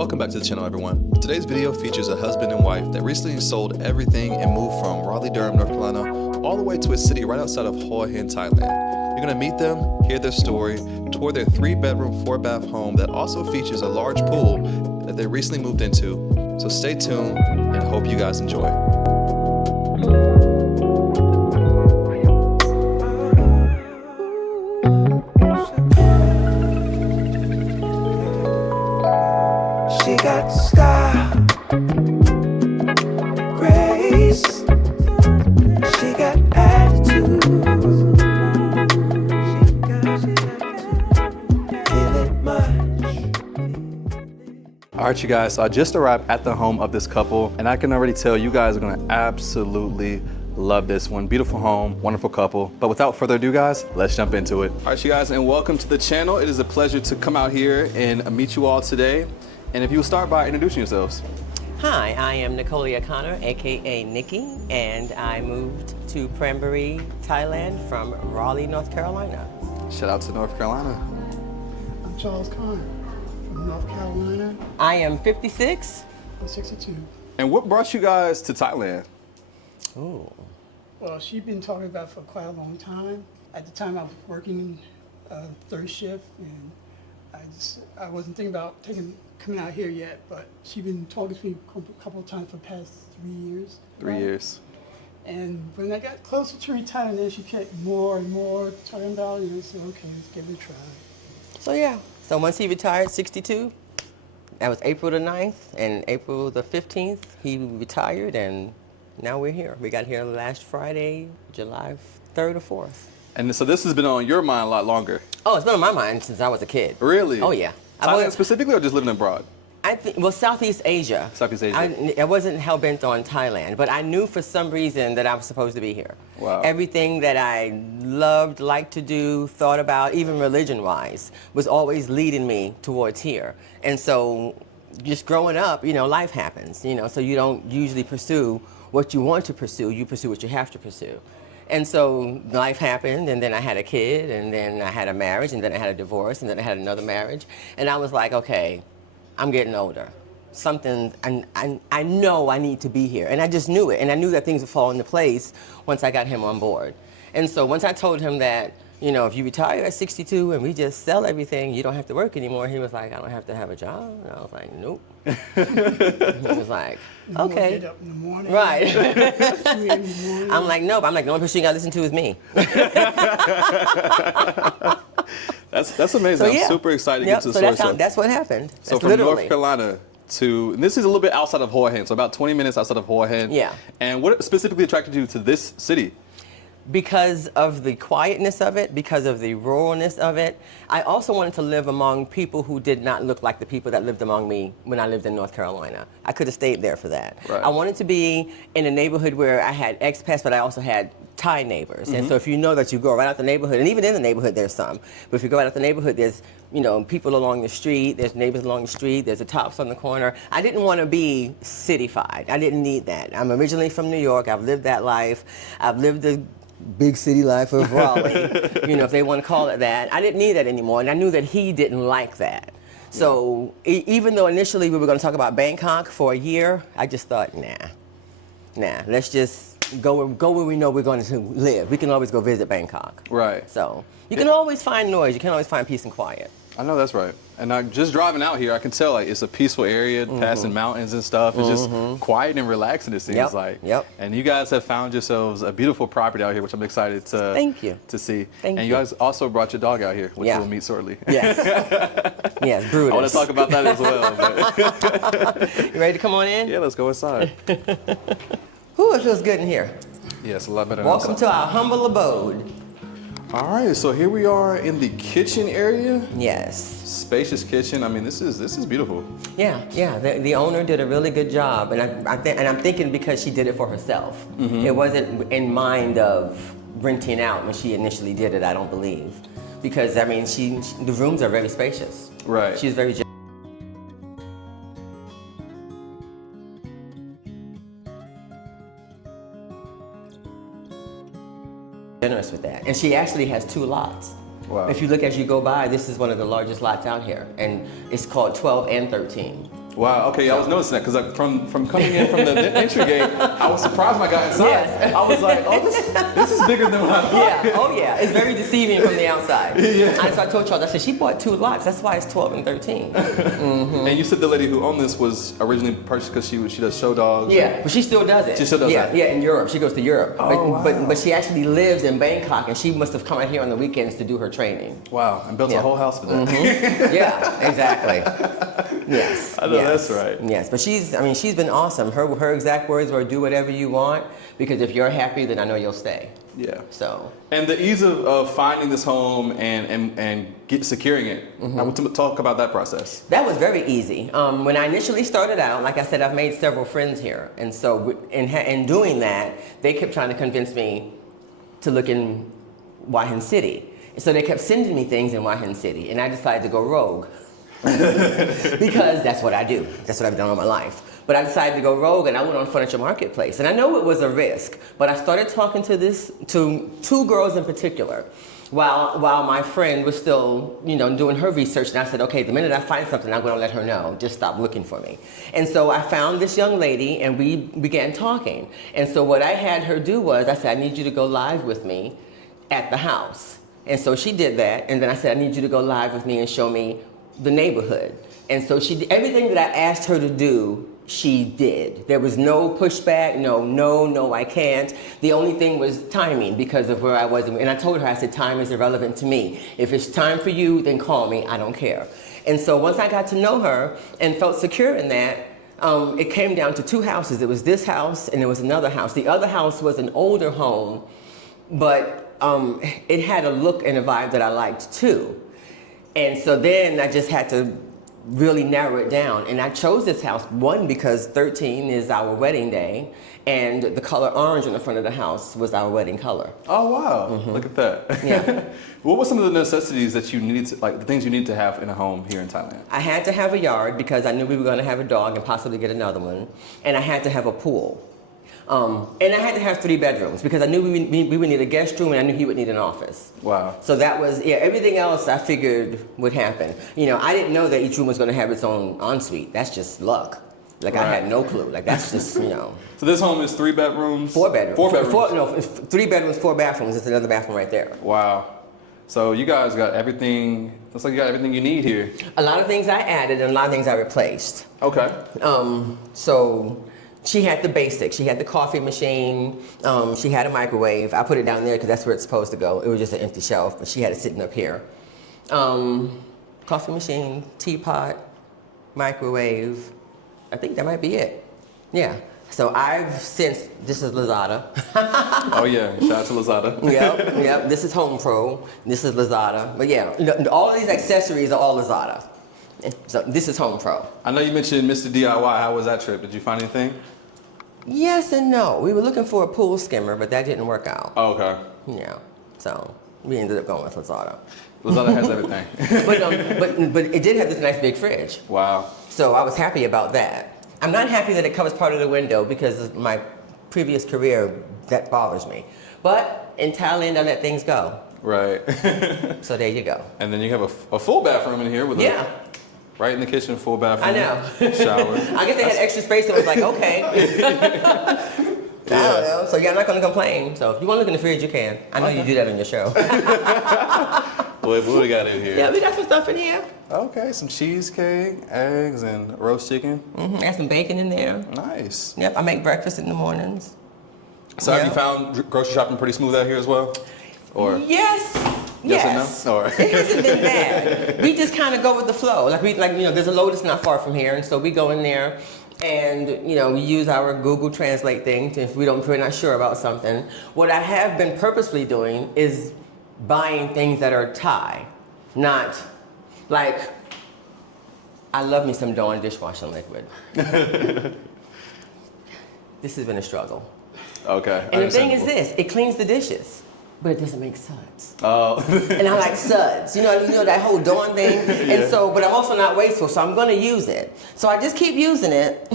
Welcome back to the channel, everyone. Today's video features a husband and wife that recently sold everything and moved from Raleigh-Durham, North Carolina, all the way to a city right outside of Hua Hin, Thailand. You're gonna meet them, hear their story, tour their 3-bedroom, 4-bath home that also features a large pool that they recently moved into. So stay tuned and hope you guys enjoy. She got style, grace. She got attitude. Feel it much. All right, you guys, so I just arrived at the home of this couple, and I can already tell you guys are gonna absolutely love this one. Beautiful home, wonderful couple. But without further ado, guys, let's jump into it. All right, you guys, and welcome to the channel. It is a pleasure to come out here and meet you all today. And if you will start by introducing yourselves. Hi, I am Nicolia Connor, aka Nikki, and I moved to Prambury, Thailand from Raleigh, North Carolina. Shout out to North Carolina. I'm Charles Connor from North Carolina. I am 56. I'm 62. And what brought you guys to Thailand? Ooh. Well, she'd been talking about it for quite a long time. At the time, I was working third shift, and I wasn't thinking about coming out here yet. But she'd been talking to me a couple of times for the past 3 years. 3 years. And when I got closer to retiring, then she kept more and more talking about it. And I said, okay, let's give it a try. So yeah, so once he retired, 62, that was April the 9th, and April the 15th, he retired, and now we're here. We got here last Friday, July 3rd or 4th. And so this has been on your mind a lot longer. Oh, it's been on my mind since I was a kid. Really? Oh yeah. Thailand specifically, or just living abroad? I think, well, Southeast Asia. Southeast Asia. I wasn't hell-bent on Thailand, but I knew for some reason that I was supposed to be here. Wow. Everything that I loved, liked to do, thought about, even religion-wise, was always leading me towards here. And so just growing up, you know, life happens, you know, so you don't usually pursue what you want to pursue, you pursue what you have to pursue. And so life happened, and then I had a kid, and then I had a marriage, and then I had a divorce, and then I had another marriage. And I was like, okay, I'm getting older. Something, I know I need to be here. And I just knew it. And I knew that things would fall into place once I got him on board. And so once I told him that, you know, if you retire at 62 and we just sell everything, you don't have to work anymore, he was like, I don't have to have a job. And I was like, nope. He was like, okay. Get up in the morning. Right. 2 a.m. in the morning. I'm like, nope. I'm like, the only person you got to listen to is me. That's amazing. So, yeah. I'm super excited to Yep, get to the so source. that's what happened. So That's from literally. North Carolina to, and this is a little bit outside of Hua Hin, so about 20 minutes outside of Hua Hin. Yeah. And what specifically attracted you to this city? Because of the quietness of it, because of the ruralness of it. I also wanted to live among people who did not look like the people that lived among me when I lived in North Carolina. I could have stayed there for that. Right. I wanted to be in a neighborhood where I had expats, but I also had Thai neighbors. And so if you know that you go right out the neighborhood, and even in the neighborhood there's some, but if you go right out the neighborhood, there's, you know, people along the street, there's neighbors along the street, there's the tops on the corner. I didn't want to be cityfied. I didn't need that. I'm originally from New York. I've lived that life. I've lived the big city life of Raleigh, you know, if they want to call it that. I didn't need that anymore, and I knew that he didn't like that. So even though initially we were going to talk about Bangkok for a year, I just thought, nah, let's just go where we know we're going to live. We can always go visit Bangkok. Right. So you can always find noise. You can always find peace and quiet. I know that's right. And just driving out here, I can tell like it's a peaceful area, passing mountains and stuff. It's just quiet and relaxing, it seems like. Yep. And you guys have found yourselves a beautiful property out here, which I'm excited to Thank you. to see. Thank and you. you guys also brought your dog out here, which Yeah. we'll meet shortly. Yes. Yes, Brutus. I want to talk about that as well. But You ready to come on in? yeah, let's go inside. Ooh, it feels good in here. Yeah, it's a lot better than Welcome outside. to our humble abode. All right, so here we are in the kitchen area. Yes. Spacious kitchen. I mean, this is beautiful. Yeah. The owner did a really good job, and I'm thinking because she did it for herself. It wasn't in mind of renting out when she initially did it. I don't believe, because I mean, the rooms are very spacious. Right. She's very. Generous with that, and she actually has 2 lots. Wow. If you look as you go by, this is one of the largest lots out here, and it's called 12 and 13. Wow. Okay, I was noticing that because like, from coming in from the entry gate, I was surprised when I got inside. Yes. I was like, oh, this is bigger than what I thought. Yeah, oh yeah, it's very deceiving from the outside. Yeah. And so I told y'all, I said, she bought 2 lots, that's why it's 12 and 13. And you said the lady who owned this was originally purchased because she does show dogs. Yeah, but she still does it. She still does yeah, that? Yeah, in Europe, she goes to Europe. Oh, but she actually lives in Bangkok, and she must have come out here on the weekends to do her training. Wow, and built a Yeah. whole house for that. Yeah, exactly. Yes. I know yes. that's right. Yes, but she's been awesome. Her exact words were, do whatever you want, because if you're happy, then I know you'll stay. Yeah. So. And the ease of finding this home and securing it. I want to talk about that process. That was very easy. When I initially started out, like I said, I've made several friends here. And so in doing that, they kept trying to convince me to look in Wahine City. So they kept sending me things in Wahine City, and I decided to go rogue. Because that's what I do. That's what I've done all my life. But I decided to go rogue, and I went on Furniture Marketplace. And I know it was a risk, but I started talking to 2 girls in particular, while my friend was still, doing her research. And I said, okay, the minute I find something, I'm going to let her know. Just stop looking for me. And so I found this young lady, and we began talking. And so what I had her do was, I said, I need you to go live with me at the house. And so she did that. And then I said, I need you to go live with me and show me the neighborhood. And so she did everything that I asked her to do. She did. There was no pushback, no, I can't. The only thing was timing because of where I was. And I told her, I said, time is irrelevant to me. If it's time for you, then call me, I don't care. And so once I got to know her and felt secure in that, it came down to 2 houses. It was this house and there was another house. The other house was an older home, but it had a look and a vibe that I liked too. And so then I just had to really narrow it down. And I chose this house, one, because 13 is our wedding day, and the color orange on the front of the house was our wedding color. Oh, wow. Look at that. Yeah. What were some of the necessities that you needed to, like the things you need to have in a home here in Thailand? I had to have a yard because I knew we were going to have a dog and possibly get another one. And I had to have a pool. And I had to have 3 bedrooms because I knew we would need a guest room, and I knew he would need an office. Wow. So that was, everything else I figured would happen. I didn't know that each room was going to have its own ensuite. That's just luck. Like, I had no clue. Like, that's just, So this home is 3 bedrooms? 4 bedrooms. 4 bedrooms? It's 3 bedrooms, 4 bathrooms. There's another bathroom right there. Wow. So you guys got everything, looks like you got everything you need here. A lot of things I added and a lot of things I replaced. Okay. So she had the basics. She had the coffee machine. She had a microwave. I put it down there because that's where it's supposed to go. It was just an empty shelf, but she had it sitting up here. Coffee machine, teapot, microwave. I think that might be it. Yeah. So this is Lazada. Oh yeah, shout out to Lazada. Yep. This is Home Pro. This is Lazada. But yeah, all of these accessories are all Lazada. So this is Home Pro. I know you mentioned Mr. DIY. How was that trip? Did you find anything? Yes and no. We were looking for a pool skimmer, but that didn't work out. Oh, okay. Yeah. So we ended up going with Lazada. Lazada has everything. But it did have this nice big fridge. Wow. So I was happy about that. I'm not happy that it covers part of the window because of my previous career, that bothers me. But in Thailand, I let things go. Right. So there you go. And then you have a full bathroom in here with right in the kitchen, full bathroom. I know. Shower. I guess they had extra space, so it was like, okay. I don't know. So yeah, I'm not going to complain. So if you want to look in the fridge, you can. I know you do that on your show. What we got in here? Yeah, we got some stuff in here. Okay, some cheesecake, eggs, and roast chicken. Got some bacon in there. Nice. Yep, I make breakfast in the mornings. So have you found grocery shopping pretty smooth out here as well? Or Yes. Yes and no? Or It hasn't been bad. We just kind of go with the flow. There's a Lotus not far from here, and so we go in there, and we use our Google Translate thing if we're not sure about something. What I have been purposely doing is buying things that are Thai, not like I love me some Dawn dishwashing liquid. This has been a struggle. Okay. And the thing is this, it cleans the dishes, but it doesn't make suds. Oh. And I like suds, you know that whole Dawn thing. And so, but I'm also not wasteful, so I'm gonna use it. So I just keep using it.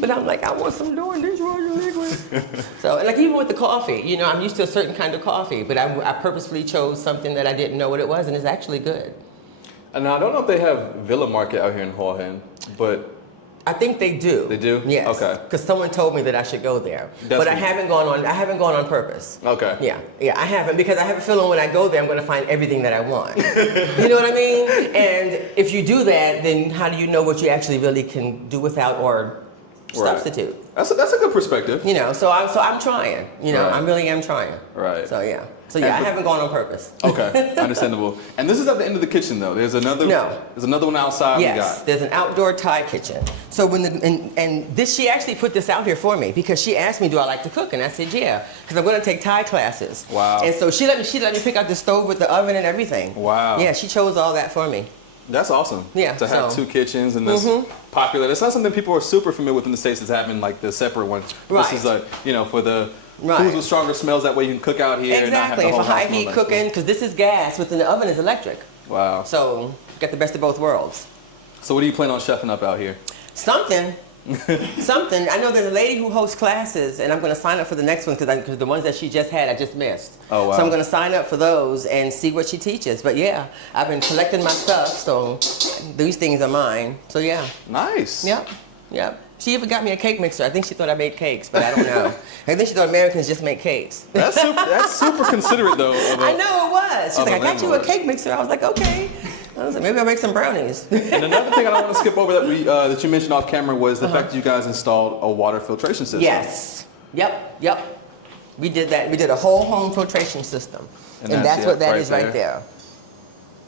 But I'm like, I want some Dawn dishwasher liquid. So, and like even with the coffee, I'm used to a certain kind of coffee, but I purposefully chose something that I didn't know what it was, and it's actually good. And I don't know if they have Villa Market out here in Hawaiian, but I think they do. They do? Yes. Okay. Because someone told me that I should go there, but I haven't gone on. I haven't gone on purpose. Okay. Yeah, I haven't because I have a feeling when I go there, I'm going to find everything that I want. You know what I mean? And if you do that, then how do you know what you actually really can do without or substitute? That's a good perspective. You know, so I'm trying. You know, Right. I really am trying. Right. So yeah. So yeah, I haven't gone on purpose. Okay, understandable. And this is at the end of the kitchen, though. There's another. No. There's another one outside. Yes, We got. there's an outdoor Thai kitchen. So when and this she actually put this out here for me because she asked me, do I like to cook? And I said, yeah, because I'm going to take Thai classes. Wow. And so she let me pick out the stove with the oven and everything. Wow. Yeah, she chose all that for me. That's awesome. Yeah, To have so- two kitchens and this popular. It's not something people are super familiar with in the States. Is having like the separate one. Right. This is like for the Right. foods with stronger smells. That way you can cook out here and not have Exactly, the whole for high house smell heat like cooking, because this is gas, within the oven is electric. Wow. So you got the best of both worlds. So what do you plan on chefing up out here? Something. Something. I know there's a lady who hosts classes, and I'm going to sign up for the next one because the ones that she just had, I just missed. Oh, wow. So I'm going to sign up for those and see what she teaches. But yeah, I've been collecting my stuff, so these things are mine. So yeah. Nice. Yep. She even got me a cake mixer. I think she thought I made cakes, but I don't know. I think she thought Americans just make cakes. That's super considerate though. I know it was. She's of like, a I got you a landlord. cake mixer. I was like, okay. I was like, maybe I'll make some brownies. And another thing I don't want to skip over that you mentioned off camera was the fact that you guys installed a water filtration system. Yes. Yep. We did that. We did a whole home filtration system. And that's yeah, what that right is right there.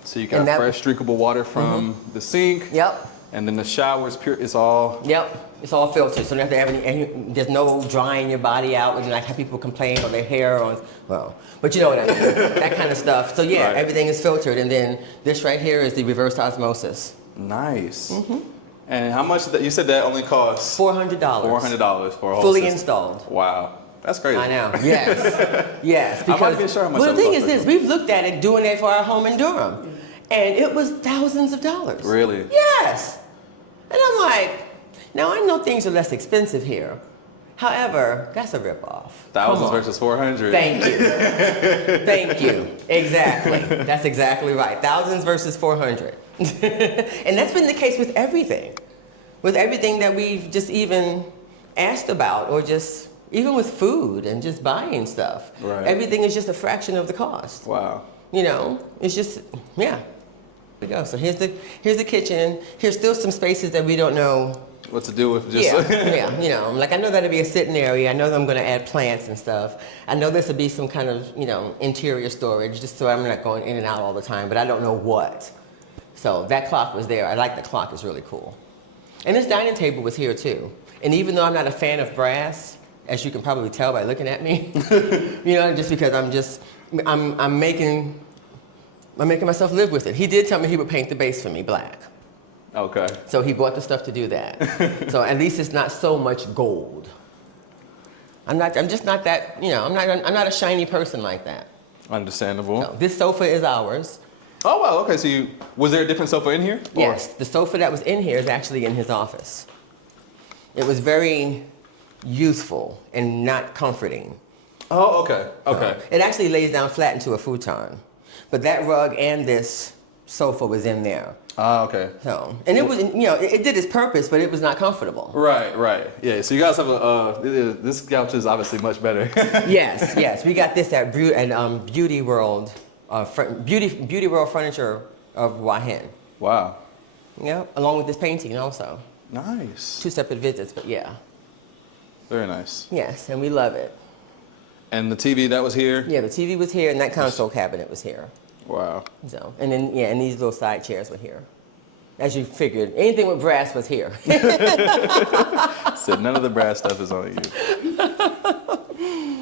So you got And that- fresh drinkable water from the sink. Yep. And then the shower is pure. It's all. Yep. It's all filtered, so you don't have to have there's no drying your body out, and like how people complain or their hair or, well, but you know what I mean, that kind of stuff. So yeah, Right. everything is filtered, and then this right here is the reverse osmosis. Nice. And how much? You said that only costs $400. $400 for a whole Fully system. installed. Wow, that's crazy. I know. Yes. Yes. I might be sure how much well, that the thing was is this: we've looked at it doing it for our home in Durham, and it was thousands of dollars. Really? Yes. And I'm like, now I know things are less expensive here. However, that's a ripoff. Thousands Come on. versus 400. Thank you. Thank you. Exactly. That's exactly right. Thousands versus 400. And that's been the case with everything. With everything that we've just even asked about, or just even with food and just buying stuff. Right. Everything is just a fraction of the cost. Wow. You know, it's just, yeah. There we go. So here's the kitchen. Here's still some spaces that we don't know. What to do with just? Yeah, you know, like I know that'll be a sitting area. I know that I'm going to add plants and stuff. I know this will be some kind of, interior storage, just so I'm not going in and out all the time, but I don't know what. So that clock was there. I like the clock. It's really cool. And this dining table was here too. And even though I'm not a fan of brass, as you can probably tell by looking at me, just because I'm making myself live with it. He did tell me he would paint the base for me black. Okay. So he bought the stuff to do that. So at least it's not so much gold. I'm just not that, I'm not a shiny person like that. Understandable. No, this sofa is ours. Oh wow. Okay. So was there a different sofa in here? Or- Yes, the sofa that was in here is actually in his office. It was very youthful and not comforting. Oh, okay. Okay. It actually lays down flat into a futon. But that rug and this sofa was in there. Ah, okay. So, and it was, it did its purpose, but it was not comfortable. Right. Yeah. So you guys have this couch is obviously much better. Yes. We got this at Beauty World, Beauty World Furniture of Wahen. Wow. Yeah, along with this painting also. Nice. 2 separate visits, but yeah. Very nice. Yes, and we love it. And the TV that was here? Yeah, the TV was here, and that console cabinet was here. Wow. So, and then and these little side chairs were here. As you figured, anything with brass was here. Said none of the brass stuff is on you.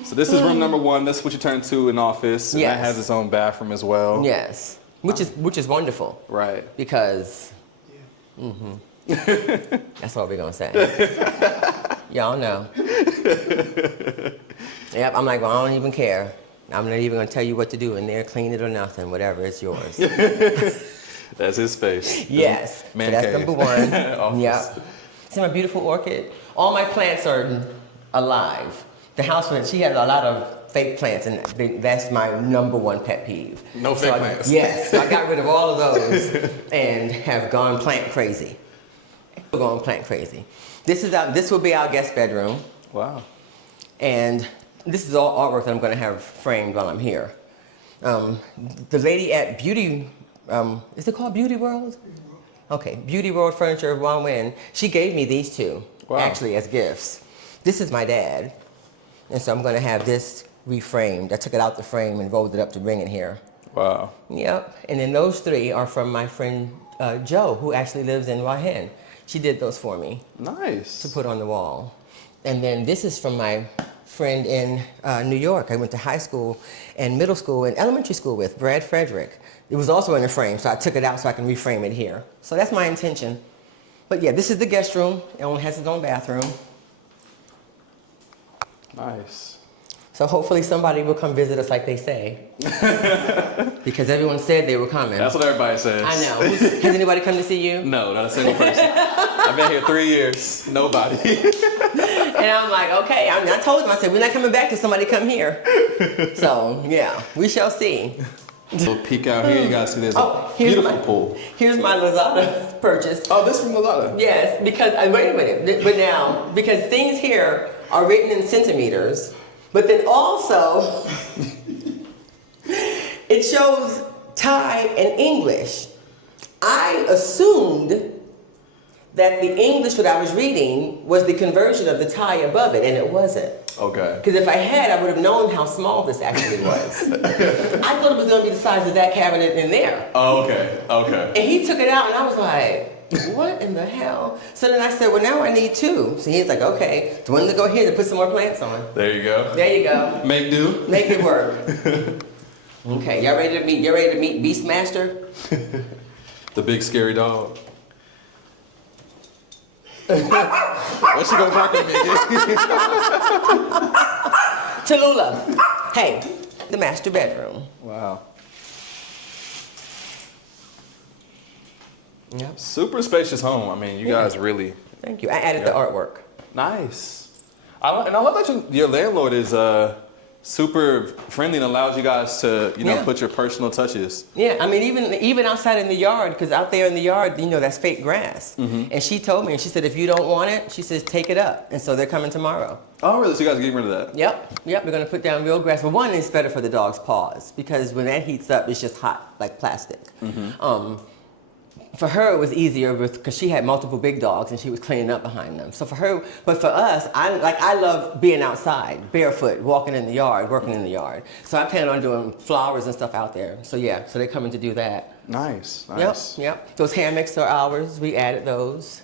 So this is room number 1. That's what you turn to an office. And Yes. that has its own bathroom as well. Yes, which is wonderful. Right. Because, that's what we're gonna say. Y'all know. Yep, I'm like, well, I don't even care. I'm not even gonna tell you what to do in there, clean it or nothing, whatever, it's yours. That's his space. Yes, so Man that's cave. number 1. Office. Yep. See my beautiful orchid? All my plants are alive. The house, she had a lot of fake plants, and that's my #1 pet peeve. No fake plants. Yes, so I got rid of all of those and have gone plant crazy. Going plant crazy. This will be our guest bedroom, Wow. and this is all artwork that I'm going to have framed while I'm here. The lady at Beauty, is it called Beauty World? Okay, Beauty World Furniture of Wan Win. She gave me these two, Wow. actually, as gifts. This is my dad, and so I'm going to have this reframed. I took it out the frame and rolled it up to bring it here. Wow. Yep, and then those 3 are from my friend Joe, who actually lives in Wahen. She did those for me Nice. to put on the wall. And then this is from my friend in New York. I went to high school and middle school and elementary school with, Brad Frederick. It was also in a frame, so I took it out so I can reframe it here. So that's my intention. But yeah, this is the guest room. It only has its own bathroom. Nice. So hopefully somebody will come visit us like they say. Because everyone said they were coming. That's what everybody says. I know. Has anybody come to see you? No, not a single person. I've been here 3 years. Nobody. And I'm like, okay. I told them, I said, we're not coming back till somebody come here. So yeah, we shall see. We'll peek out here. You guys see there's a here's beautiful pool. Here's my Lazada purchase. Oh, this from Lazada? Yes, because, wait a minute, but now, because things here are written in centimeters, but then also, it shows Thai and English. I assumed that the English that I was reading was the conversion of the Thai above it, and it wasn't. Okay. Because if I had, I would have known how small this actually was. I thought it was going to be the size of that cabinet in there. Oh, okay. Okay. And he took it out, and I was like, what in the hell? So then I said, well, now I need 2. So he's like, okay, do you want to go here to put some more plants on? There you go. There you go. Make do. Make it work. Okay, y'all ready to meet? You ready to meet Beastmaster? The big scary dog. What's she gonna bark at me? Tallulah. Hey, the master bedroom. Wow. Yep. Super spacious home. I mean, you guys really Thank you. I added the artwork. nice. I love that your landlord is super friendly and allows you guys to Yeah. put your personal touches. Yeah, I mean, even outside in the yard, because out there in the yard, that's fake grass. And she told me, and she said, if you don't want it, she says, take it up. And so they're coming tomorrow. Oh, really? So you guys are getting rid of that? Yep, we're gonna put down real grass. But one, it's better for the dog's paws, because when that heats up, it's just hot, like plastic. For her, it was easier because she had multiple big dogs and she was cleaning up behind them. So for her, but for us, I love being outside, barefoot, walking in the yard, working in the yard. So I plan on doing flowers and stuff out there. So yeah, so they're coming to do that. Nice. Nice. Yep. Those hammocks are ours. We added those.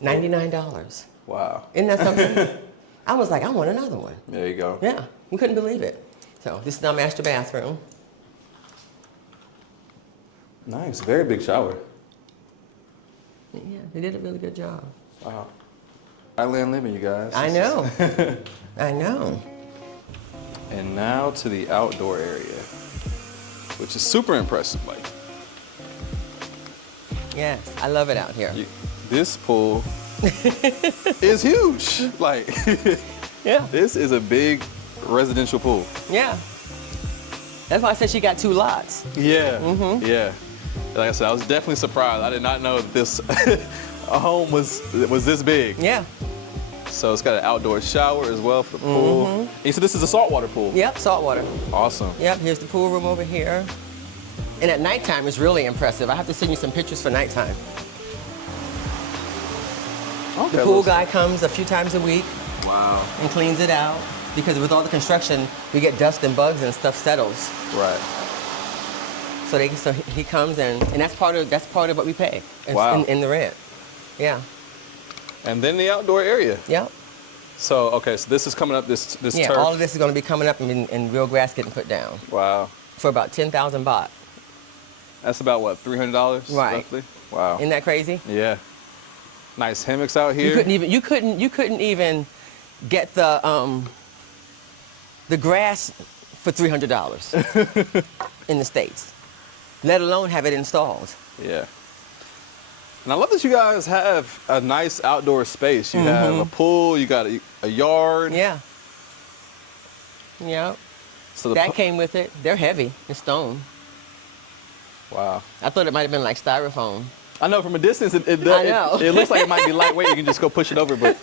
$99. Wow. Isn't that something? I was like, I want another one. There you go. Yeah, we couldn't believe it. So this is our master bathroom. Nice. Very big shower. Yeah, they did a really good job. Wow. Thailand living, you guys. I know. I know. And now to the outdoor area, which is super impressive. Like, Yes, I love it out here. this pool is huge. Like, Yeah. this is a big residential pool. Yeah. That's why I said she got 2 lots. Yeah. Yeah. Like I said, I was definitely surprised. I did not know that this a home was this big. Yeah. So it's got an outdoor shower as well for the pool. And you said this is a saltwater pool. Yep, saltwater. Awesome. Yep, here's the pool room over here. And at nighttime, it's really impressive. I have to send you some pictures for nighttime. Okay. The pool guy comes a few times a week Wow. and cleans it out because with all the construction, we get dust and bugs and stuff settles. Right. So he comes and that's part of what we pay Wow. in the rent. Yeah. And then the outdoor area. Yep. So okay, so this is coming up. This Yeah, turf. all of this is going to be coming up and real grass getting put down Wow. for about 10,000 baht. That's about what, $300 Right. roughly? Wow. Isn't that crazy? Yeah. Nice hammocks out here. You couldn't even get the grass for $300 in the States, let alone have it installed. Yeah. And I love that you guys have a nice outdoor space. You have a pool, you got a yard. Yeah. Yep. So the That came with it. They're heavy. It's stone. wow. I thought it might have been like styrofoam. I know from a distance I know. it looks like it might be lightweight. You can just go push it over, but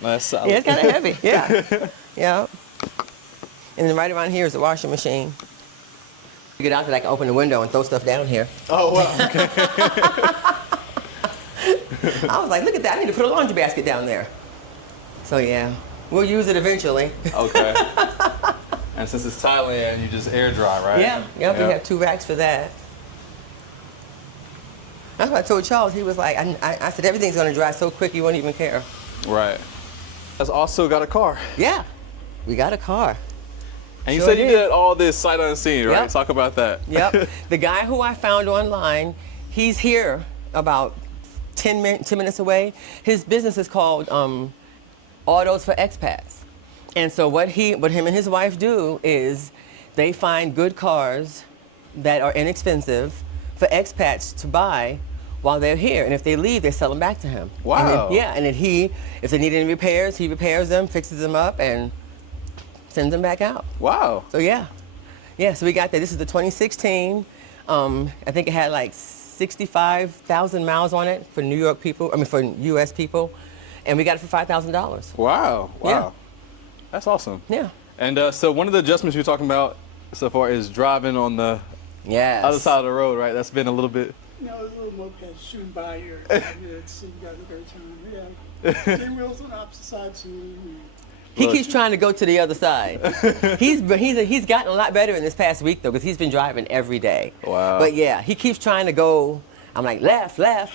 no, that's solid. Yeah, it's kind of heavy. Yeah. Yeah. And then right around here is the washing machine. You get out there, I can open the window and throw stuff down here. Oh wow. Okay. I was like, look at that. I need to put a laundry basket down there. So yeah, we'll use it eventually. Okay. And since it's Thailand, you just air dry, right? Yeah. Yep. We have 2 racks for that. That's what I told Charles. He was like, I said, everything's going to dry so quick you won't even care. Right. Has also got a car. Yeah. We got a car. And you Sure said you did. did all this sight unseen, right? Yep. Talk about that. Yep. The guy who I found online, he's here about 10 minutes away. His business is called Autos for Expats. And so what him and his wife do is they find good cars that are inexpensive for expats to buy while they're here. And if they leave, they sell them back to him. Wow. And then, yeah, and then if they need any repairs, he repairs them, fixes them up, and sends them back out. Wow. So yeah, so we got that. This is the 2016. I think it had like 65,000 miles on it for New York people. I mean for U.S. people, and we got it for $5,000. Wow. Wow. Yeah. That's awesome. Yeah. And so one of the adjustments you're talking about so far is driving on the Yes. other side of the road, right? That's been a little bit. You know, there's a little moped shooting by here. So you got a great time. Yeah. Same wheels on the opposite side too. He Look. keeps trying to go to the other side. He's gotten a lot better in this past week though, because he's been driving every day. Wow. But yeah, he keeps trying to go. I'm like left, left.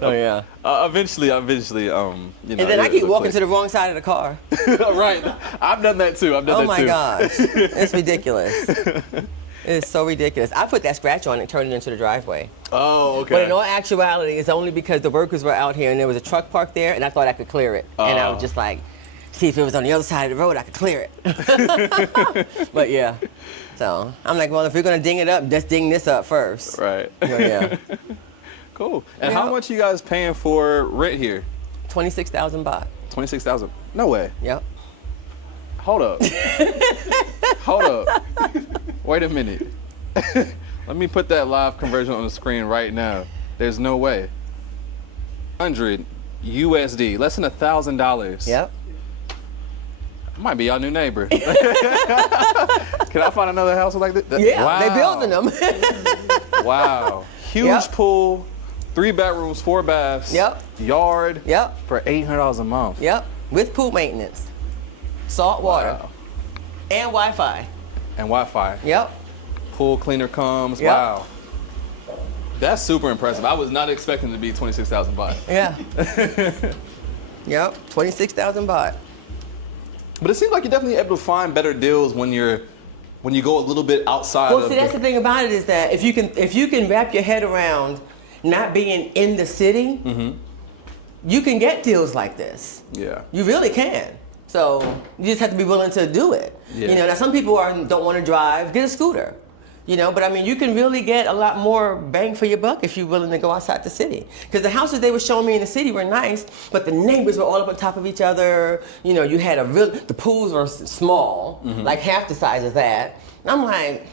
Oh yeah. Eventually, you know. And then I keep walking to the wrong side of the car. Right. I've done that too. Oh my gosh, it's ridiculous. It's so ridiculous. I put that scratch on and turned it into the driveway. Oh, okay. But in all actuality, it's only because the workers were out here and there was a truck parked there, and I thought I could clear it. And I was just like, see if it was on the other side of the road, I could clear it. But yeah, so I'm like, well, if we're gonna ding it up, let's ding this up first. Right. So, yeah, Cool. And Yeah. how much you guys paying for rent here? 26,000 baht. 26,000. No way. Yep. Hold up. Hold up. Wait a minute. Let me put that live conversion on the screen right now. There's no way. 100 USD, less than $1,000. Yep. Might be our new neighbor. Can I find another house like that? Yeah, Wow. they building them. Wow. Huge Yep. pool, 3 bedrooms, 4 baths. Yep. Yard. Yep. For $800 a month. Yep. With pool maintenance, salt water, Wow. and Wi-Fi. And Wi-Fi. Yep. Pool cleaner comes. Yep. Wow. That's super impressive. I was not expecting it to be 26,000 baht. Yeah. Yep. 26,000 baht. But it seems like you're definitely able to find better deals when you go a little bit outside Well, of see, that's the thing about it is that if you can wrap your head around not being in the city, you can get deals like this. Yeah. You really can. So you just have to be willing to do it. Yeah. You know, now some people don't want to drive, get a scooter. You know, but I mean, you can really get a lot more bang for your buck if you're willing to go outside the city. Because the houses they were showing me in the city were nice, but the neighbors were all up on top of each other. You know, you had the pools were small, like half the size of that. And I'm like,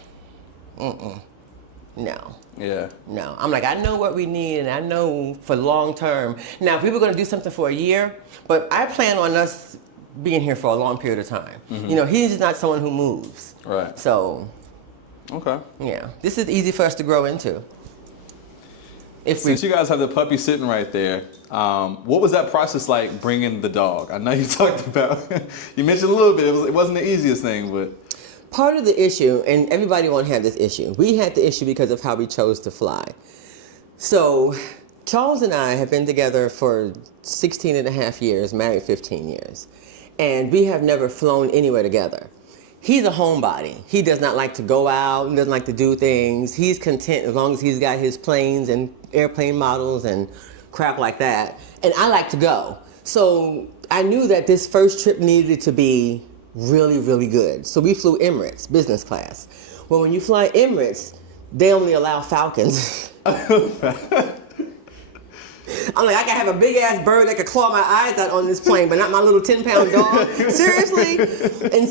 no. Yeah. No, I'm like, I know what we need, and I know for long term. Now, if we were going to do something for a year, but I plan on us being here for a long period of time. You know, he's not someone who moves. Right. So, Okay. yeah, this is easy for us to grow into. Since you guys have the puppy sitting right there, what was that process like bringing the dog? I know you talked about, you mentioned a little bit, it wasn't the easiest thing, but. Part of the issue, and everybody won't have this issue, we had the issue because of how we chose to fly. So Charles and I have been together for 16 and a half years, married 15 years, and we have never flown anywhere together. He's a homebody. He does not like to go out, he doesn't like to do things. He's content as long as he's got his planes and airplane models and crap like that. And I like to go. So I knew that this first trip needed to be really, really good. So we flew Emirates, business class. Well, when you fly Emirates, they only allow Falcons. I'm like, I can have a big ass bird that could claw my eyes out on this plane, but not my little 10-pound dog. Seriously? And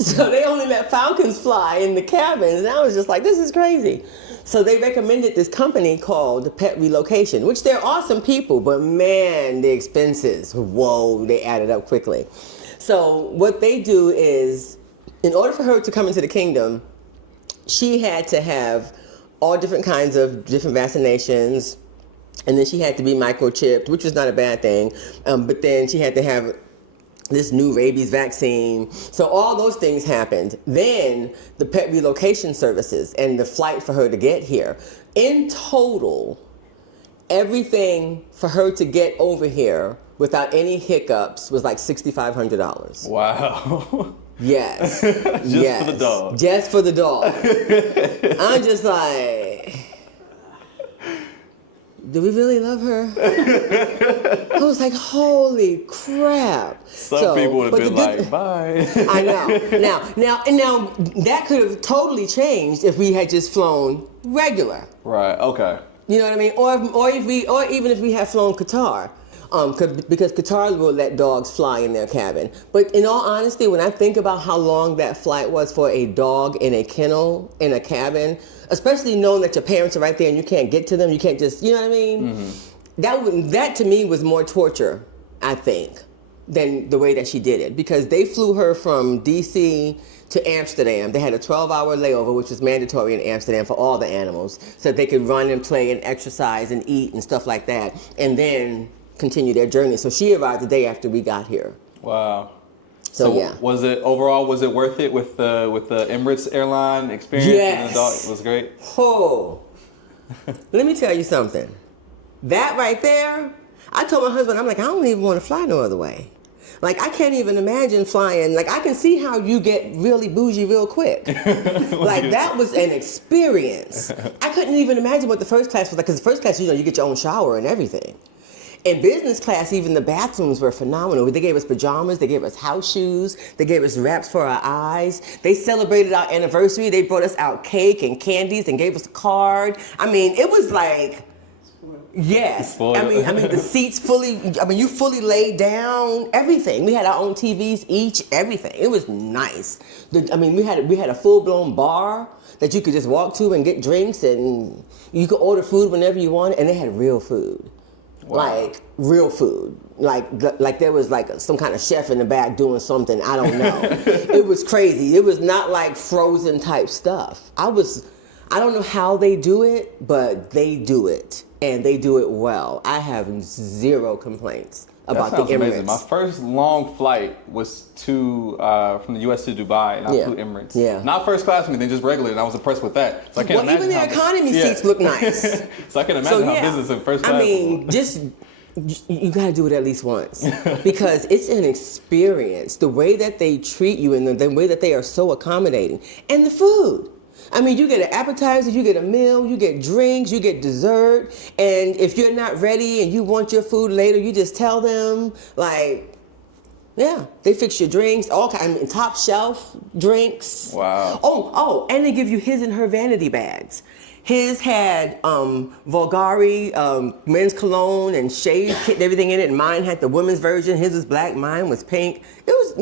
so they only let falcons fly in the cabins, and I was just like, this is crazy. So they recommended this company called Pet Relocation, which they're awesome people, but man, the expenses, whoa, they added up quickly. So what they do is, in order for her to come into the kingdom, she had to have all different kinds of different vaccinations, and then she had to be microchipped, which was not a bad thing, but then she had to have this new rabies vaccine. So all those things happened. Then the pet relocation services and the flight for her to get here. In total, everything for her to get over here without any hiccups was like $6,500. Wow. Yes. Just for the dog. Just for the dog. I'm just like, do we really love her? I was like, holy crap. Some people would have been like, bye. I know. Now, that could have totally changed if we had just flown regular. Right, okay. You know what I mean? Or even if we had flown Qatar. Because Qatar will let dogs fly in their cabin. But in all honesty, when I think about how long that flight was for a dog in a kennel, in a cabin, especially knowing that your parents are right there and you can't get to them, you can't just, you know what I mean? Mm-hmm. That to me was more torture, I think, than the way that she did it. Because they flew her from D.C. to Amsterdam. They had a 12-hour layover, which was mandatory in Amsterdam for all the animals, so that they could run and play and exercise and eat and stuff like that. And then continue their journey. So she arrived the day after we got here. Wow. So yeah. Was it worth it with the Emirates airline experience? Yes. And the dog? It was great. Oh. Let me tell you something. That right there, I told my husband, I'm like, I don't even want to fly no other way. Like, I can't even imagine flying. Like, I can see how you get really bougie real quick. Like, that was an experience. I couldn't even imagine what the first class was like, because the first class, you get your own shower and everything. In business class, even the bathrooms were phenomenal. They gave us pajamas, they gave us house shoes, they gave us wraps for our eyes. They celebrated our anniversary. They brought us out cake and candies and gave us a card. I mean, it was like, yes. I mean, the seats you fully laid down, everything. We had our own TVs each, everything. It was nice. We had a full-blown bar that you could just walk to and get drinks, and you could order food whenever you wanted, and they had real food. Wow. Like real food, like there was like some kind of chef in the back doing something, I don't know. It was crazy. It was not like frozen type stuff. I don't know how they do it, but they do it, and they do it well. I have zero complaints about the Emirates. Amazing. My first long flight was from the U.S. to Dubai, and I flew Emirates. Yeah. Not first class or anything, just regular, and I was impressed with that. So I can't imagine even their economy seats look nice. So I can imagine how business in first class. I mean, you got to do it at least once because it's an experience. The way that they treat you and the way that they are so accommodating, and the food. I mean, you get an appetizer, you get a meal, you get drinks, you get dessert, and if you're not ready and you want your food later, you just tell them, like, yeah, they fix your drinks, all kinds, top shelf drinks. Wow. Oh, and they give you his and her vanity bags. His had Vulgari, men's cologne and shave kit and everything in it, and mine had the women's version. His was black, mine was pink. It was,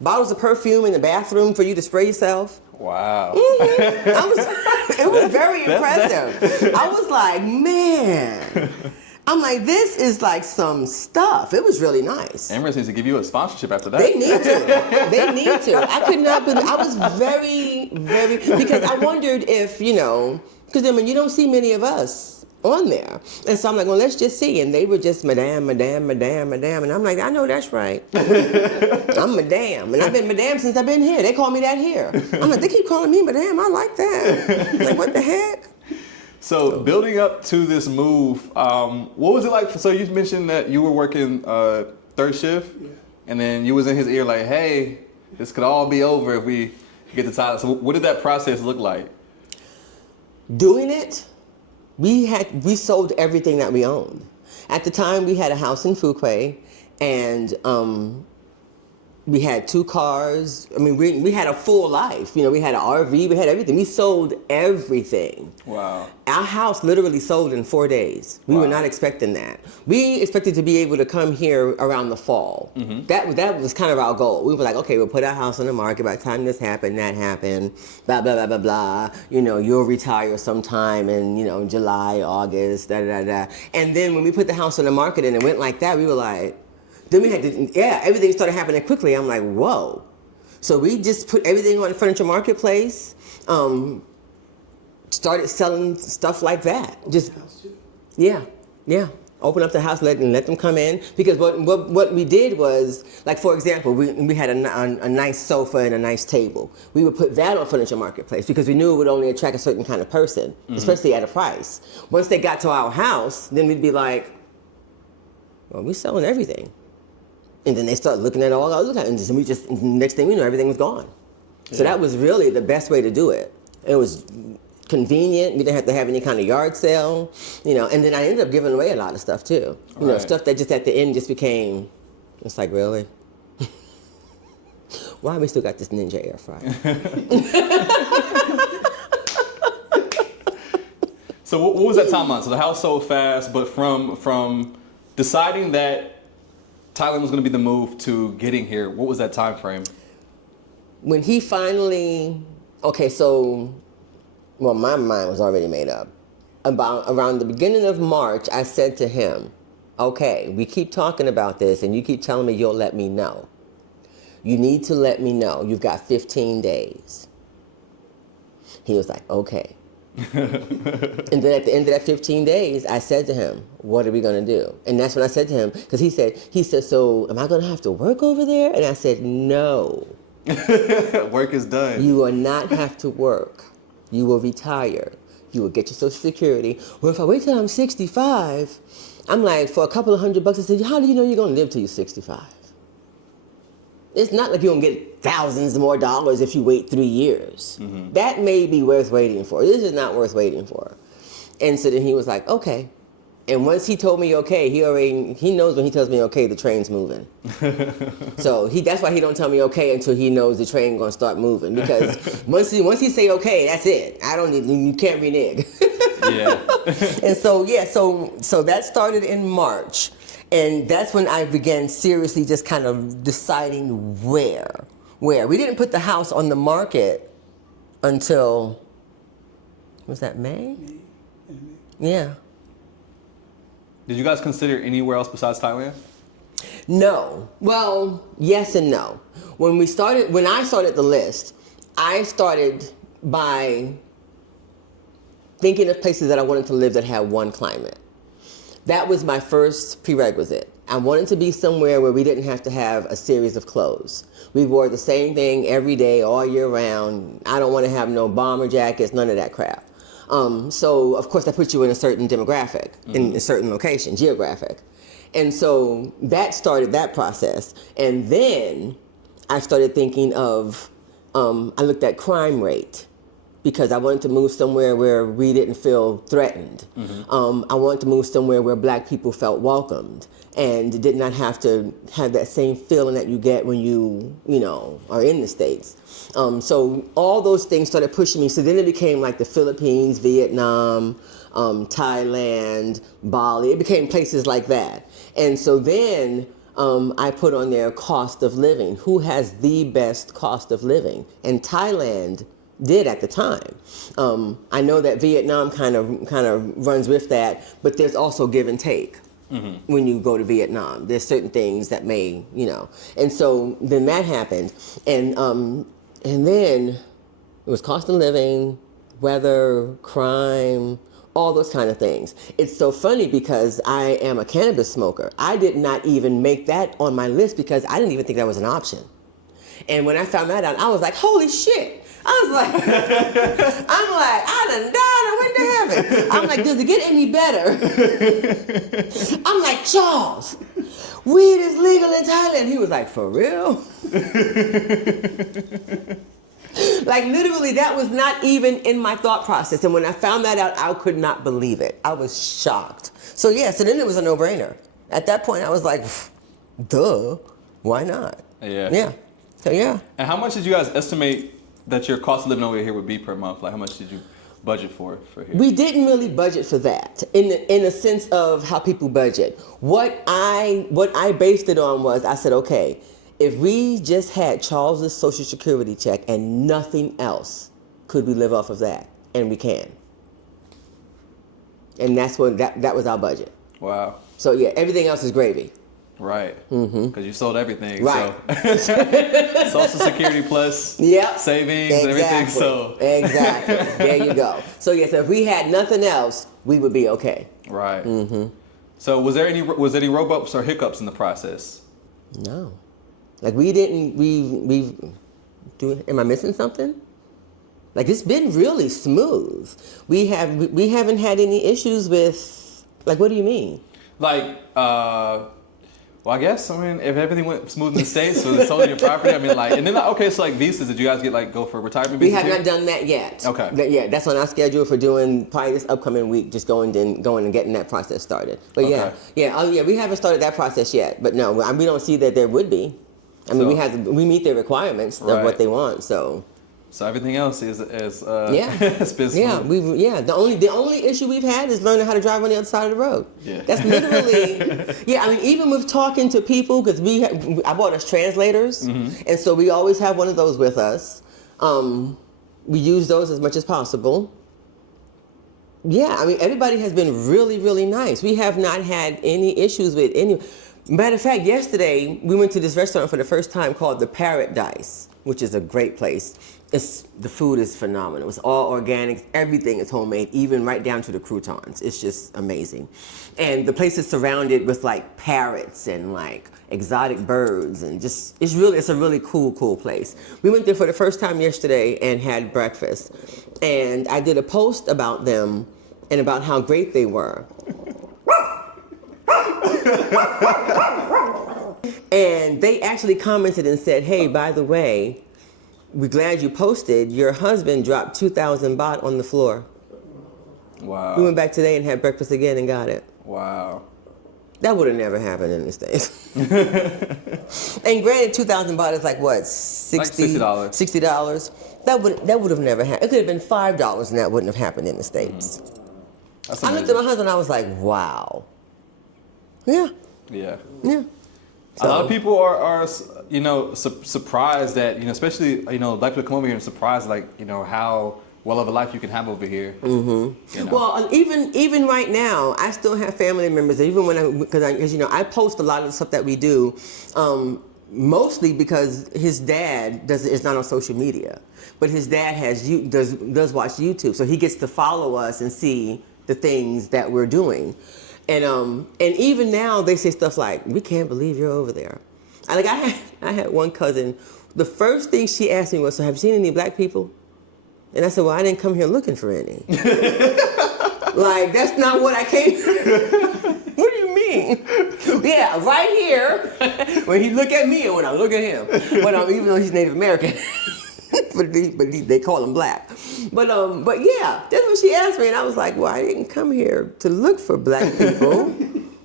bottles of perfume in the bathroom for you to spray yourself. Wow. Mm-hmm. It was very impressive. I was like, man. I'm like, this is like some stuff. It was really nice. Emirates needs to give you a sponsorship after that. They need to. They need to. I could not believe. I was very, very, because I wondered if, because you don't see many of us on there. And so I'm like, well, let's just see. And they were just Madame. And I'm like, I know that's right. I'm Madame. And I've been Madame since I've been here. They call me that here. I'm like, they keep calling me Madame. I like that. I'm like, what the heck? So building up to this move, what was it like? So you mentioned that you were working third shift, and then you was in his ear like, hey, this could all be over if we get to Thailand. So what did that process look like? Doing it, we sold everything that we owned. At the time, we had a house in Fuquay, and We had 2 cars. I mean, we had a full life. You know, we had an RV. We had everything. We sold everything. Wow. Our house literally sold in 4 days. We were not expecting that. We expected to be able to come here around the fall. That was kind of our goal. We were like, okay, we'll put our house on the market. By the time this happened, that happened, blah, blah, blah, blah, blah. You know, you'll retire sometime in, you know, July, August, da, da, da. And then when we put the house on the market and it went like that, we were like, then we had to, everything started happening quickly. I'm like, whoa. So we just put everything on the furniture marketplace, started selling stuff like that. Just, yeah. Open up the house, let them come in. Because what we did was, like, for example, we had a nice sofa and a nice table. We would put that on furniture marketplace because we knew it would only attract a certain kind of person, especially at a price. Once they got to our house, then we'd be like, well, we're selling everything. And then they start looking at all the other kinds, and we just, next thing we know, everything was gone. Yeah. So that was really the best way to do it. It was convenient. We didn't have to have any kind of yard sale, you know. And then I ended up giving away a lot of stuff too. You know, stuff that just at the end just became, it's like, really? Why we still got this Ninja air fryer? So what was that timeline? So the house sold fast, but from deciding that Thailand was going to be the move to getting here, what was that time frame? When he finally, well, my mind was already made up. Around the beginning of March, I said to him, okay, we keep talking about this and you keep telling me you'll let me know. You need to let me know. You've got 15 days. He was like, okay. And then at the end of that 15 days, I said to him, what are we going to do? And that's when I said to him, because he said, so am I going to have to work over there? And I said, no. Work is done. You will not have to work. You will retire. You will get your Social Security. Well, if I wait till I'm 65, I'm like, for a couple of $100, I said, how do you know you're going to live till you're 65? It's not like you're going to get thousands more dollars if you wait 3 years. That may be worth waiting for. This is not worth waiting for. And so then he was like, okay. And once he told me okay, he knows when he tells me okay, the train's moving. So that's why he don't tell me okay until he knows the train gonna start moving. Because once he say okay, that's it. You can't renege. Yeah. And so that started in March. And that's when I began seriously just kind of deciding where. We didn't put the house on the market until, was that May? Yeah. Did you guys consider anywhere else besides Thailand? No. Well, yes and no. When I started the list, I started by thinking of places that I wanted to live that had one climate. That was my first prerequisite. I wanted to be somewhere where we didn't have to have a series of clothes. We wore the same thing every day, all year round. I don't want to have no bomber jackets, none of that crap. So, of course, that puts you in a certain demographic, in a certain location, geographic. And so that started that process. And then I started thinking of, I looked at crime rate, because I wanted to move somewhere where we didn't feel threatened. I wanted to move somewhere where Black people felt welcomed and did not have to have that same feeling that you get when you are in the States. So all those things started pushing me. So then it became like the Philippines, Vietnam, Thailand, Bali. It became places like that. And so then I put on there cost of living. Who has the best cost of living? And Thailand did at the time. I know that Vietnam kind of runs with that, but there's also give and take when you go to Vietnam. There's certain things that may, and so then that happened, and then it was cost of living, weather, crime, all those kind of things. It's so funny because I am a cannabis smoker. I did not even make that on my list because I didn't even think that was an option. And when I found that out, I was like, holy shit. I was like, I done died and went to heaven. I'm like, does it get any better? I'm like, Charles, weed is legal in Thailand. He was like, for real? Like, literally, that was not even in my thought process. And when I found that out, I could not believe it. I was shocked. So then it was a no-brainer. At that point, I was like, duh, why not? Yeah. Yeah. So yeah. And how much did you guys estimate that your cost of living over here would be per month? Like, how much did you budget for here? We didn't really budget for that in the sense of how people budget. What I based it on was I said, okay, if we just had Charles's Social Security check and nothing else, could we live off of that? And we can. And that's what that was our budget. Wow. So yeah, everything else is gravy. Right. Because you sold everything. Right. So. Social Security plus Yep. savings and everything. So. Exactly. There you go. So yes, if we had nothing else, we would be okay. Right. So was there any roadblocks or hiccups in the process? No. Like we didn't. Am I missing something? Like it's been really smooth. We haven't had any issues with. Like, what do you mean? Like, well, I guess, I mean, if everything went smooth in the States, so they sold your property, I mean, like, and then, okay, so like visas, did you guys get, like, go for retirement visas? We have here? not done that yet. Okay. Yeah, that's on our schedule for doing probably this upcoming week, just going and getting that process started. But Okay. yeah, we haven't started that process yet. But no, we don't see that there would be. I mean, So- we meet their requirements of Right. what they want, so. So everything else is Yeah. it's been smooth. The only issue we've had is learning how to drive on the other side of the road. Yeah. That's literally yeah. I mean, even with talking to people, because I bought us translators, and so we always have one of those with us. We use those as much as possible. Yeah, I mean, everybody has been really, really nice. We have not had any issues with any. Matter of fact, yesterday we went to this restaurant for the first time called the Paradise, which is a great place. The food is phenomenal. It's all organic. Everything is homemade, even right down to the croutons. It's just amazing. And the place is surrounded with like parrots and like exotic birds, and just it's a really cool place. We went there for the first time yesterday and had breakfast. And I did a post about them and about how great they were. And they actually commented and said, "Hey, by the way, we're glad you posted. Your husband dropped 2,000 baht on the floor." Wow. We went back today and had breakfast again and got it. Wow. That would have never happened in the States. And granted, 2,000 baht is like what, $60? $60. That would have never happened. It could have been $5 and that wouldn't have happened in the States. That's I looked at my husband and I was like, wow. Yeah. Yeah. Yeah. A lot of people are surprised that, especially, black people come over here and surprised, like, how well of a life you can have over here. Mm-hmm. Well, even right now, I still have family members. Even because I post a lot of the stuff that we do, mostly because his dad is not on social media, but his dad does watch YouTube, so he gets to follow us and see the things that we're doing. And even now they say stuff like, "We can't believe you're over there." I had one cousin. The first thing she asked me was, "So have you seen any black people?" And I said, "Well, I didn't come here looking for any." Like, that's not what I came. What do you mean? Yeah, right here. When he look at me and when I look at him, even though he's Native American. but they call him black. But yeah, that's what she asked me, and I was like, "Well, I didn't come here to look for black people."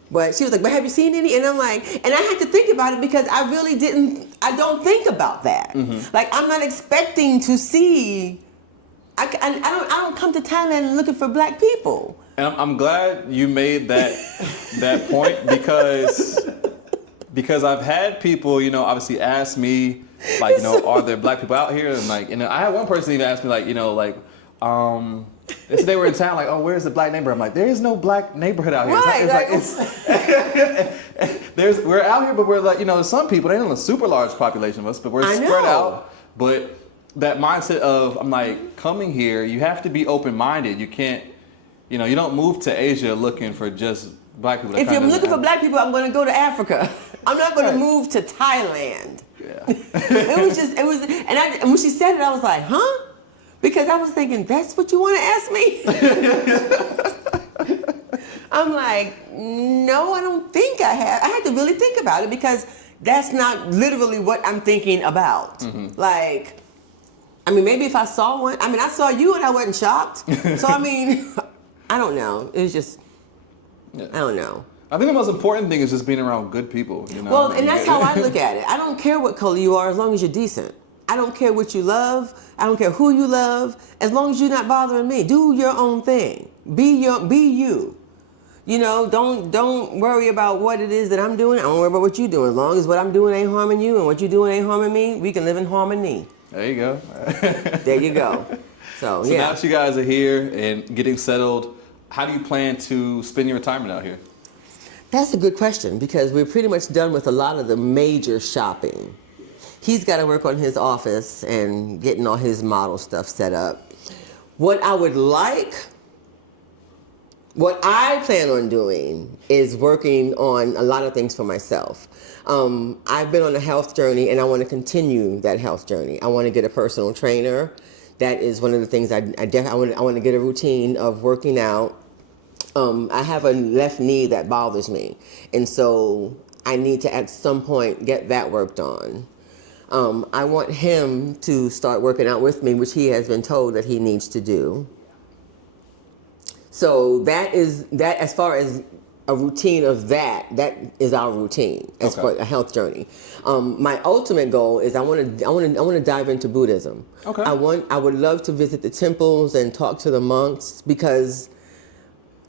But she was like, "But have you seen any?" And I'm like, and I had to think about it because I really didn't. I don't think about that. Mm-hmm. Like, I'm not expecting to see. I don't come to Thailand looking for black people. And I'm glad you made that point because I've had people, obviously ask me, like, are there black people out here? And like, I had one person even ask me, like, they were in town, like, "Oh, where's the black neighborhood?" I'm like, there is no black neighborhood out here. Right, We're out here, but we're like, some people, they don't have a super large population of us, but we're spread out. But that mindset of, I'm like, coming here, you have to be open-minded. You can't, you don't move to Asia looking for just black people. If you're looking for black people, I'm going to go to Africa. I'm not going to move to Thailand. Yeah. It was, and when she said it, I was like, huh? Because I was thinking, that's what you want to ask me? I'm like, no, I don't think I have. I had to really think about it because that's not literally what I'm thinking about. Mm-hmm. Like, maybe if I saw one, I saw you and I wasn't shocked. So, I don't know. It was just, I don't know. I think the most important thing is just being around good people. You know. Well, and that's how I look at it. I don't care what color you are as long as you're decent. I don't care what you love. I don't care who you love. As long as you're not bothering me. Do your own thing. Be you. You know, don't worry about what it is that I'm doing. I don't worry about what you're doing. As long as what I'm doing ain't harming you and what you're doing ain't harming me, we can live in harmony. There you go. There you go. So So yeah. now that you guys are here and getting settled, how do you plan to spend your retirement out here? That's a good question because we're pretty much done with a lot of the major shopping. He's got to work on his office and getting all his model stuff set up. What I plan on doing is working on a lot of things for myself. I've been on a health journey and I want to continue that health journey. I want to get a personal trainer. That is one of the things I want to get a routine of working out. I have a left knee that bothers me, and so I need to at some point get that worked on. I want him to start working out with me, which he has been told that he needs to do. So that as far as a routine of that is our routine as for a health journey. My ultimate goal is I want to dive into Buddhism. Okay. I would love to visit the temples and talk to the monks because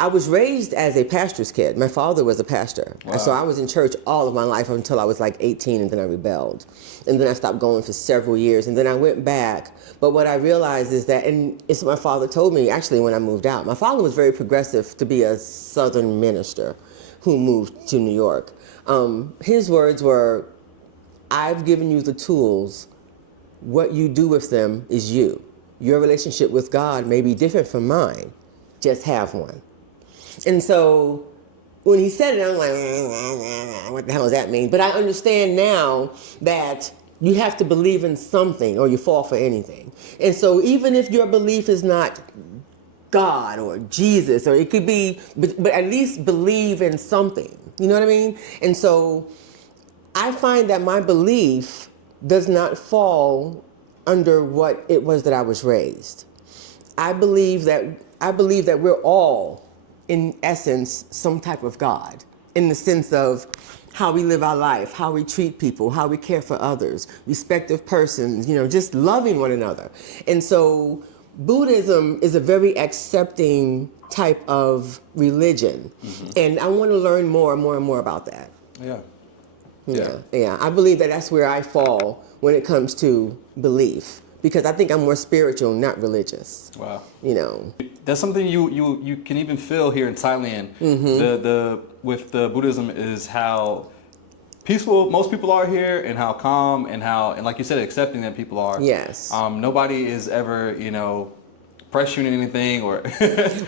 I was raised as a pastor's kid. My father was a pastor. Wow. So I was in church all of my life until I was like 18, and then I rebelled. And then I stopped going for several years, and then I went back. But what I realized is that, and it's what my father told me actually when I moved out. My father was very progressive to be a Southern minister who moved to New York. His words were, I've given you the tools. What you do with them is you. Your relationship with God may be different from mine. Just have one. And so when he said it, I'm like, what the hell does that mean? But I understand now that you have to believe in something or you fall for anything. And so even if your belief is not God or Jesus, or it could be, but at least believe in something. You know what I mean? And so I find that my belief does not fall under what it was that I was raised. I believe that we're all, in essence, some type of God, in the sense of how we live our life, how we treat people, how we care for others, respect of persons, just loving one another. And so Buddhism is a very accepting type of religion. Mm-hmm. And I want to learn more and more and more about that. Yeah. I believe that that's where I fall when it comes to belief. Because I think I'm more spiritual, not religious. Wow. That's something you can even feel here in Thailand. Mm-hmm. With the Buddhism is how peaceful most people are here, and how calm and like you said, accepting that people are. Yes. Nobody is ever pressuring anything or.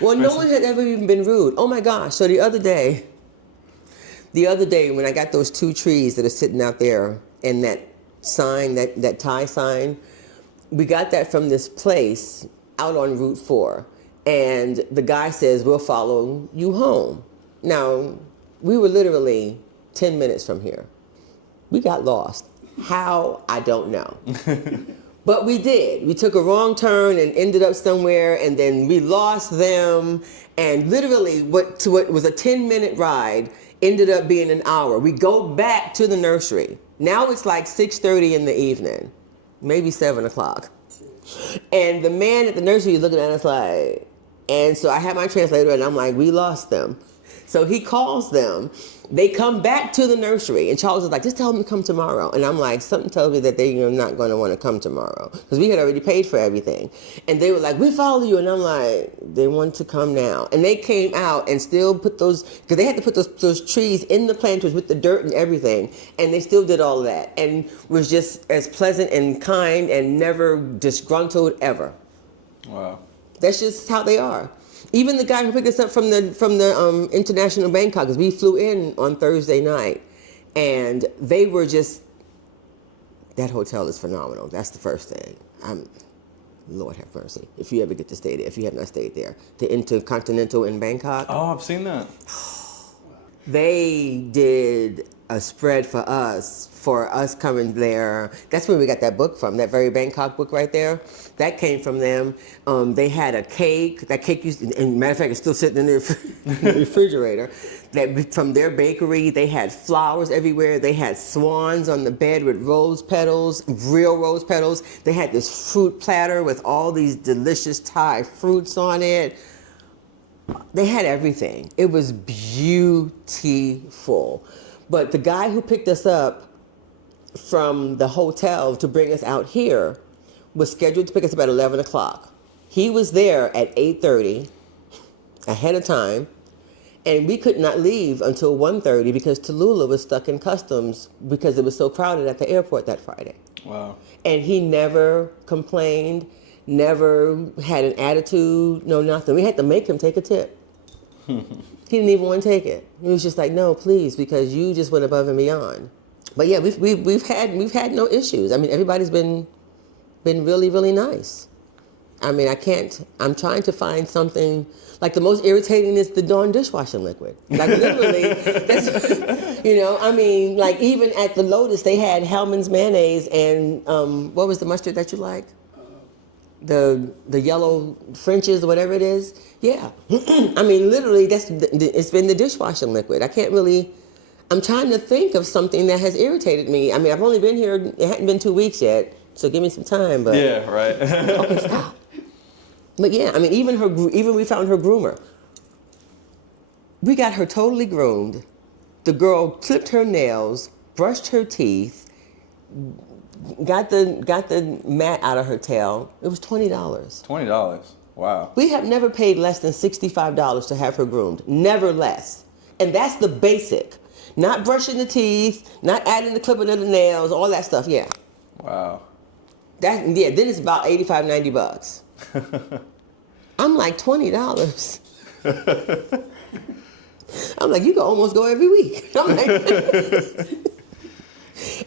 Well, no one had ever even been rude. Oh my gosh! So the other day when I got those 2 trees that are sitting out there, and that sign, that Thai sign. We got that from this place out on Route 4. And the guy says, we'll follow you home. Now, we were literally 10 minutes from here. We got lost. How? I don't know. But we did. We took a wrong turn and ended up somewhere, and then we lost them. And literally, what was a 10-minute ride ended up being an hour. We go back to the nursery. Now it's like 6:30 in the evening. Maybe 7 o'clock. And the man at the nursery is looking at us like, and so I have my translator and I'm like, we lost them. So he calls them. They come back to the nursery, and Charles is like, just tell them to come tomorrow. And I'm like, something tells me that they're not going to want to come tomorrow because we had already paid for everything. And they were like, we follow you. And I'm like, they want to come now. And they came out and still put those, because they had to put those trees in the planters with the dirt and everything. And they still did all of that and was just as pleasant and kind and never disgruntled ever. Wow. That's just how they are. Even the guy who picked us up from the international Bangkok, because we flew in on Thursday night, and they were just, that hotel is phenomenal. That's the first thing. Lord have mercy. If you ever get to stay there, if you have not stayed there. The Intercontinental in Bangkok. Oh, I've seen that. They did a spread for us coming there. That's where we got that book from, that very Bangkok book right there. That came from them. They had a cake. That cake used, and matter of fact, it's still sitting in the refrigerator. That from their bakery, they had flowers everywhere. They had swans on the bed with rose petals, real rose petals. They had this fruit platter with all these delicious Thai fruits on it. They had everything. It was beautiful. But the guy who picked us up from the hotel to bring us out here was scheduled to pick us up at 11 o'clock. He was there at 8:30, ahead of time, and we could not leave until 1:30 because Tallulah was stuck in customs because it was so crowded at the airport that Friday. Wow. And he never complained, never had an attitude, no nothing. We had to make him take a tip. He didn't even want to take it. He was just like, no, please, because you just went above and beyond. But yeah, we've had no issues. I mean, everybody's been really, really nice. I mean, I'm trying to find something, like the most irritating is the darn dishwashing liquid. Like literally, that's, I mean, like even at the Lotus, they had Hellman's mayonnaise and what was the mustard that you like? The yellow French's or whatever it is. Yeah. I mean, literally, it's been the dishwashing liquid. I'm trying to think of something that has irritated me. I mean, I've only been here, it hadn't been 2 weeks yet, so give me some time. But Yeah, right. okay, stop. But yeah, I mean, even we found her groomer. We got her totally groomed. The girl clipped her nails, brushed her teeth, got the mat out of her tail. It was $20. $20. Wow. We have never paid less than $65 to have her groomed. Never less. And that's the basic. Not brushing the teeth, not adding the clipping of the nails, all that stuff, yeah. Wow. Then it's about $85, $90. I'm like, $20. I'm like, you can almost go every week. I'm like,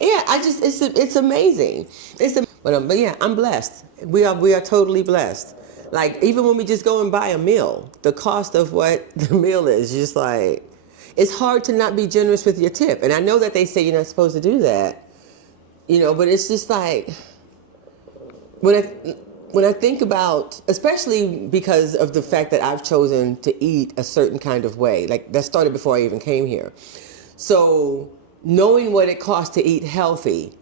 yeah, it's amazing. But yeah, I'm blessed. We are totally blessed. Like, even when we just go and buy a meal, the cost of what the meal is just like, it's hard to not be generous with your tip. And I know that they say you're not supposed to do that, but it's just like, when I think about, especially because of the fact that I've chosen to eat a certain kind of way, like that started before I even came here. So knowing what it costs to eat healthy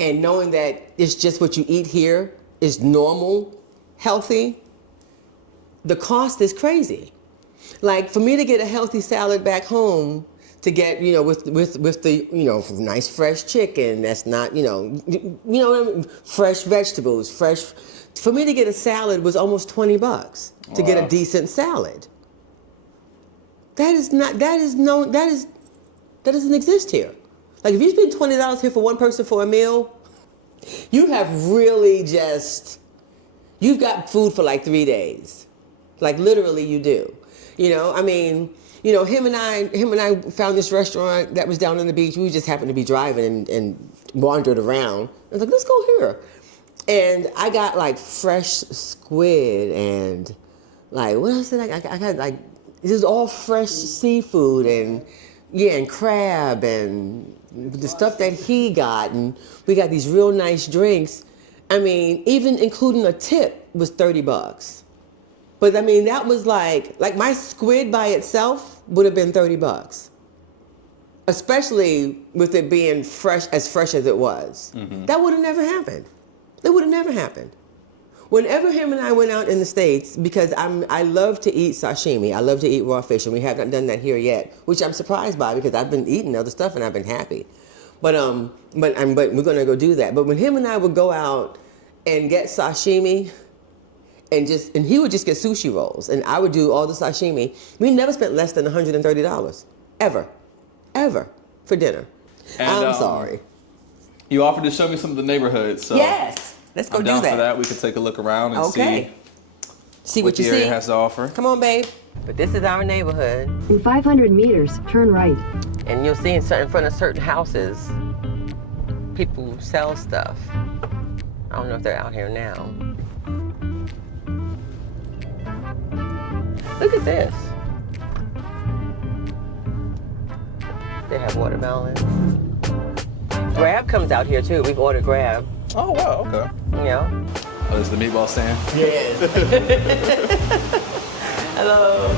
and knowing that it's just what you eat here is normal, healthy, the cost is crazy. Like for me to get a healthy salad back home, to get, with the, nice fresh chicken that's not, fresh vegetables, for me to get a salad was almost $20 to get a decent salad. That doesn't exist here. Like if you spend $20 here for one person for a meal, you have really you've got food for like 3 days. Like literally you do. I mean, him and I found this restaurant that was down on the beach. We just happened to be driving and wandered around. I was like, let's go here. And I got like fresh squid and like, what else did I got like, this is all fresh seafood and crab and the stuff that he got. And we got these real nice drinks. I mean, even including a tip was $30. But I mean, that was like my squid by itself would have been $30. Especially with it being fresh as it was. Mm-hmm. That would have never happened. It would have never happened. Whenever him and I went out in the States, because I love to eat sashimi, I love to eat raw fish, and we have not done that here yet, which I'm surprised by because I've been eating other stuff and I've been happy. But we're gonna go do that. But when him and I would go out and get sashimi, and he would just get sushi rolls, and I would do all the sashimi. We never spent less than $130, ever, for dinner. And, I'm sorry. You offered to show me some of the neighborhoods, so yes, let's go I'm do down that. for that. We could take a look around and see what the you area see. has to offer. Come on, babe. But this is our neighborhood, In 500 meters, turn right. and you'll see in front of certain houses, people sell stuff. I don't know if they're out here now. Look at this. They have watermelon. Grab comes out here too. We've ordered Grab. Oh, wow, okay. Yeah. Oh, this is the meatball stand? Yes. Hello.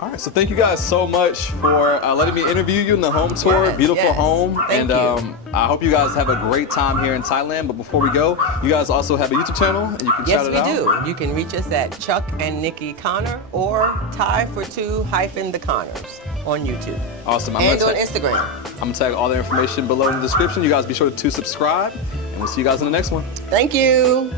All right, so thank you guys so much for letting me interview you in the home tour. Yes, Beautiful yes. home. Thank and you. I hope you guys have a great time here in Thailand. But before we go, you guys also have a YouTube channel and you can Yes, shout it we out. do. You can reach us at Chuck and Nikki Connor or Thai for two - the Connors on YouTube. Awesome. And on Instagram. I'm going to tag all the information below in the description. You guys be sure to subscribe and we'll see you guys in the next one. Thank you.